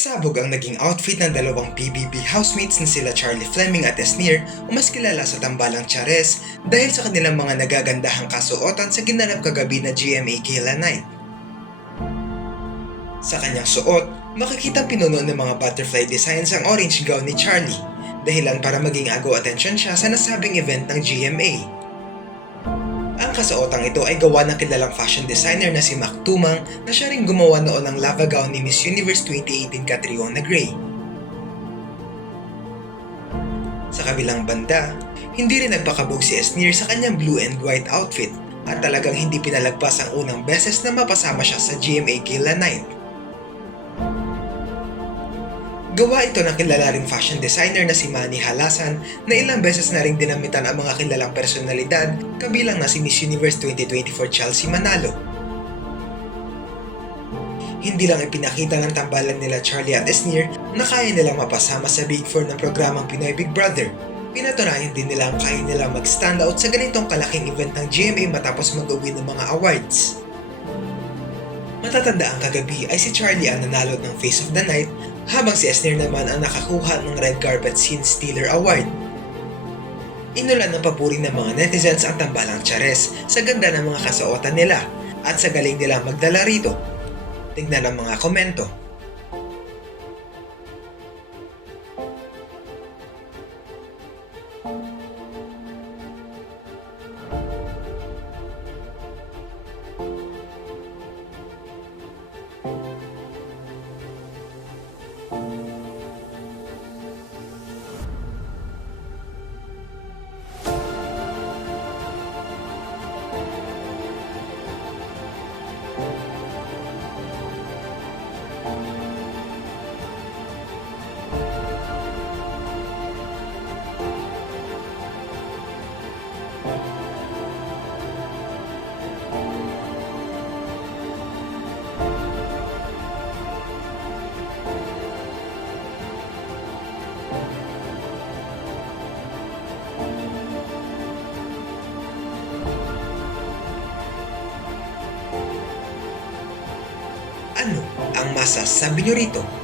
Pasabog ang naging outfit ng dalawang PBB housemates na sila Charlie Fleming at Esnir o mas kilala sa tambalang Chares dahil sa kanilang mga nagagandahang kasuotan sa ginanap kagabi na GMA Gala Night. Sa kanyang suot, makikitang pinuno ng mga butterfly designs ang orange gown ni Charlie, dahilan para maging agaw atensyon siya sa nasabing event ng GMA. Ang kasuotang ito ay gawa ng kilalang fashion designer na si Mac Tumang na siya ring gumawa noon ng lava gown ni Miss Universe 2018 Catriona Gray. Sa kabilang banda, hindi rin nagpakabog si Esnir sa kanyang blue and white outfit at talagang hindi pinalagpas ang unang beses na mapasama siya sa GMA Gala Night. Gawa ito ng kilala ring fashion designer na si Manny Halasan na ilang beses na ring dinamitan ang mga kilalang personalidad kabilang na si Miss Universe 2024 Chelsea Manalo. Hindi lang ipinakita ng tambalan nila Charlie at Esnir na kaya nilang mapasama sa Big Four ng programang Pinoy Big Brother. Pinatunayan din nila ang kaya nilang mag-stand out sa ganitong kalaking event ng GMA matapos mag-uwi ng mga awards. Matatanda ang kagabi ay si Charlie ang nanalo ng Face of the Night habang si Esnir naman ang nakakuha ng Red Carpet Scene Stealer Award. Inulan ng papuri ng mga netizens ang tambalang Chares sa ganda ng mga kasuotan nila at sa galing nila magdala rito. Tingnan ang mga komento. Ano ang masasabi nyo rito?